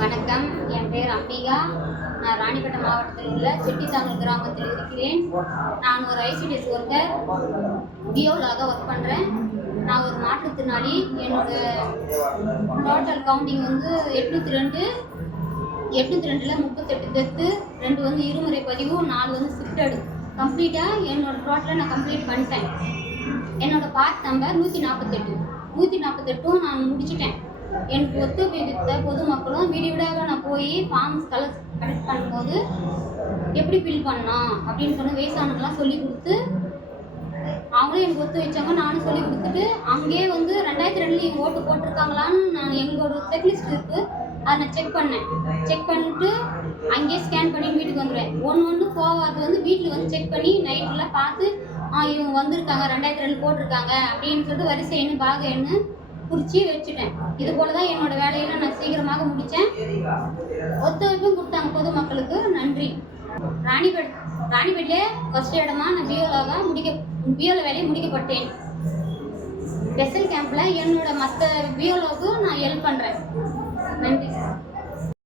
வணக்கம், என் பேர் அம்பிகா. நான் ராணிப்பேட்டை மாவட்டத்தில் உள்ள செட்டித்தாங்கல் கிராமத்தில் இருக்கிறேன். நான் ஒரு ஐசிடிஎஸ் ஒர்க்கர், பிஓலாக ஒர்க் பண்ணுறேன். நான் ஒரு மாற்றுத்திறனாளி. என்னோட டோட்டல் கவுண்டிங் வந்து 802. 802ல் 38 டெத்து, 2 வந்து இருமுறை பதிவு, 4 வந்து ஷிஃப்டடு. கம்ப்ளீட்டாக என்னோட டோட்டலை நான் கம்ப்ளீட் பண்ணிட்டேன். என்னோட பார்ட் நம்பர் 148. 148ம் நான் முடிச்சிட்டேன். எனக்கு ஒத்துழைத்த பொதுமக்களும் வீடு வீடாக நான் போய் ஃபார்ம்ஸ் கலெக்ட் பண்ணும்போது எப்படி ஃபில் பண்ணோம் அப்படின்னு சொன்ன வயசானவங்களாம் சொல்லி கொடுத்து அவங்களும் எனக்கு ஒத்து வச்சாங்க. நானும் சொல்லி கொடுத்துட்டு அங்கேயே வந்து 2002 ஓட்டு போட்டிருக்காங்களான்னு நான் எங்களோட செக்லிஸ்ட் இருக்குது, அதை நான் செக் பண்ணேன். செக் பண்ணிட்டு அங்கேயே ஸ்கேன் பண்ணிட்டு வீட்டுக்கு வந்துடுவேன். ஒன்று போகாது வந்து வீட்டில் வந்து செக் பண்ணி நைட்டில் பார்த்து இவங்க வந்திருக்காங்க, 2002 போட்டிருக்காங்க அப்படின்னு சொல்லிட்டு வரிசை எண்ணு பாக எண்ணு குறிச்சி வச்சுட்டேன். இது போல தான் என்னோட வேலையில நான் சீக்கிரமாக முடித்தேன். ஒத்துழைப்பும் கொடுத்தாங்க பொதுமக்களுக்கு. நன்றி. ராணிப்பேட்டிலே ஃபர்ஸ்ட் இடமா நான் பிஓல வேலையை முடிக்கப்பட்டேன். ஸ்பெஷல் கேம்பில் என்னோட மற்ற பிஓலோவுக்கு நான் ஹெல்ப் பண்ணுறேன். நன்றி.